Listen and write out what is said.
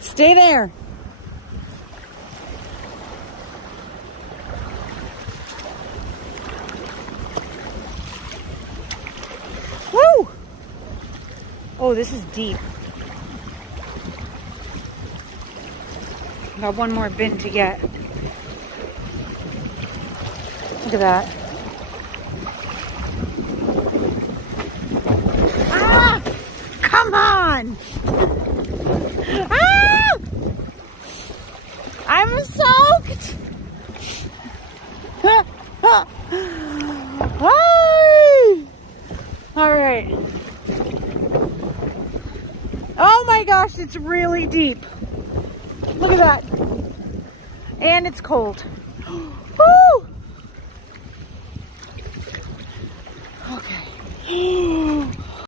Stay there. Woo! Oh, this is deep. Got one more bin to get. Look at that. Ah! Come on! Ah! I'm soaked! Hi! All right. Oh my gosh, it's really deep. Look at that. And it's cold.